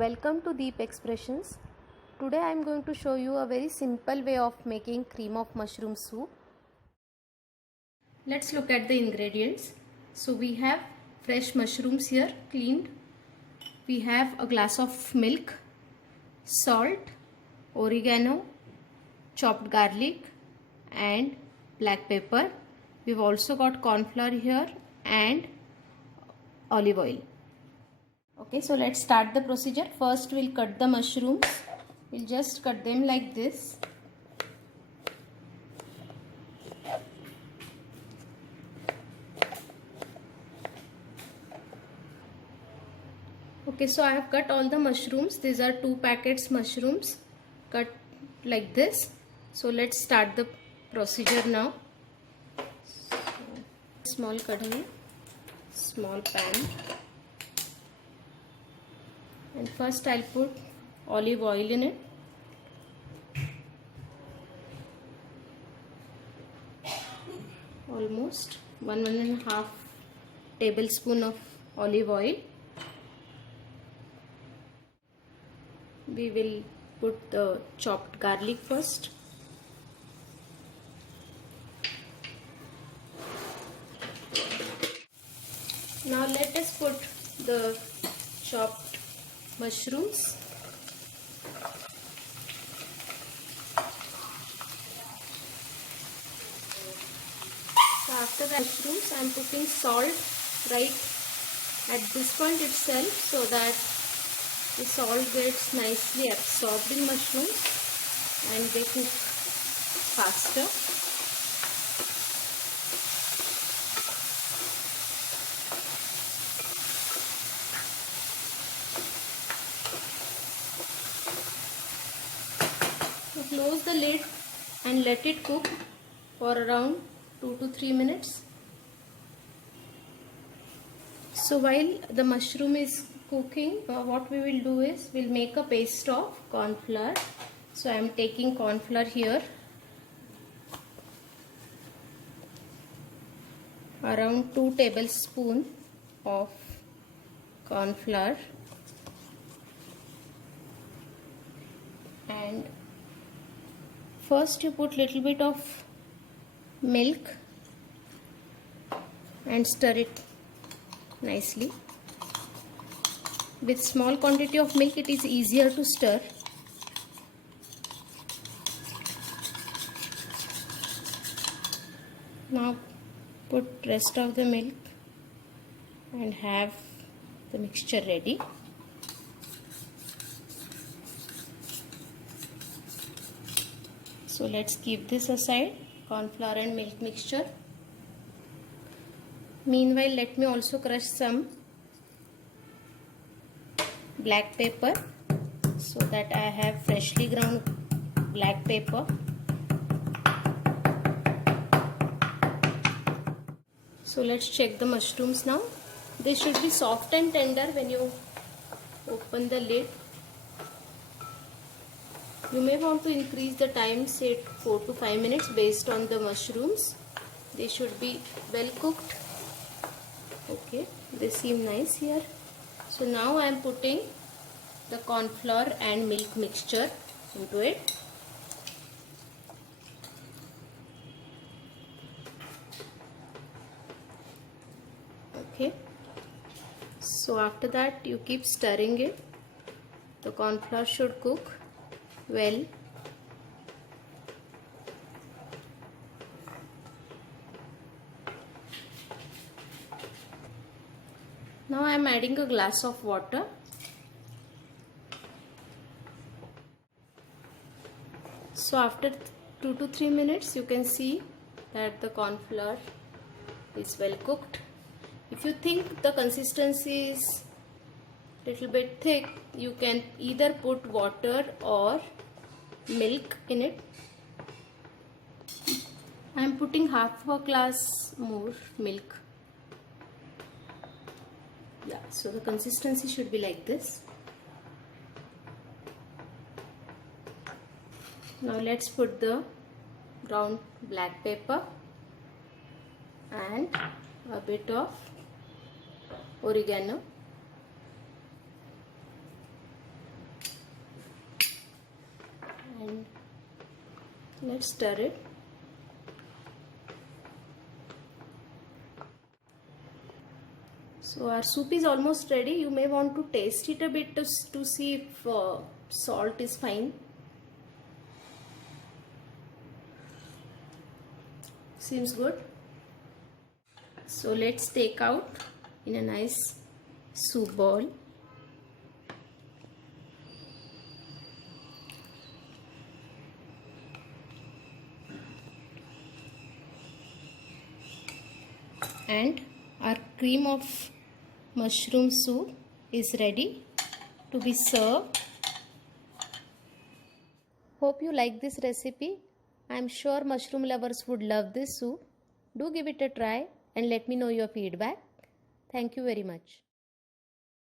Welcome to Deep Expressions. Today I am going to show you a very simple way of making cream of mushroom soup. Let's look at the ingredients. So we have fresh mushrooms here, cleaned. We have a glass of milk, salt, oregano, chopped garlic and black pepper. We've also got corn flour here and olive oil. Okay, so let's start the procedure. First we'll cut the mushrooms. We'll just cut them like this. Okay, so I have cut all the mushrooms. These are 2 packets mushrooms cut like this. So let's start the procedure now. Small kadhi, small pan. And first I'll put olive oil in it. Almost 1.5 tablespoon of olive oil. We will put the chopped garlic first. Now let us put the chopped mushrooms. So after the mushrooms, I am putting salt right at this point itself so that the salt gets nicely absorbed in mushrooms and they cook faster. Close the lid and let it cook for around 2 to 3 minutes. So while the mushroom is cooking, what we will do is we'll make a paste of corn flour. So I am taking corn flour here, around 2 tablespoons of corn flour, and first you put little bit of milk and stir it nicely. With small quantity of milk it is easier to stir. Now put rest of the milk and have the mixture ready. So let's keep this aside, corn flour and milk mixture. Meanwhile, let me also crush some black pepper so that I have freshly ground black pepper. So let's check the mushrooms now. They should be soft and tender when you open the lid. You may want to increase the time, say 4 to 5 minutes based on the mushrooms. They should be well cooked. Okay, they seem nice here. So now I am putting the corn flour and milk mixture into it. Okay, so after that you keep stirring it. The corn flour should cook well. Now I am adding a glass of water. So after 2 to 3 minutes you can see that the corn flour is well cooked. If you think the consistency is little bit thick, you can either put water or milk in it. I am putting half a glass more milk. Yeah, so the consistency should be like this. Now let's put the ground black pepper and a bit of oregano. Let's stir it. So our soup is almost ready. You may want to taste it a bit to see if salt is fine. Seems good. So let's take out in a nice soup bowl. And our cream of mushroom soup is ready to be served. Hope you like this recipe. I am sure mushroom lovers would love this soup. Do give it a try and let me know your feedback. Thank you very much.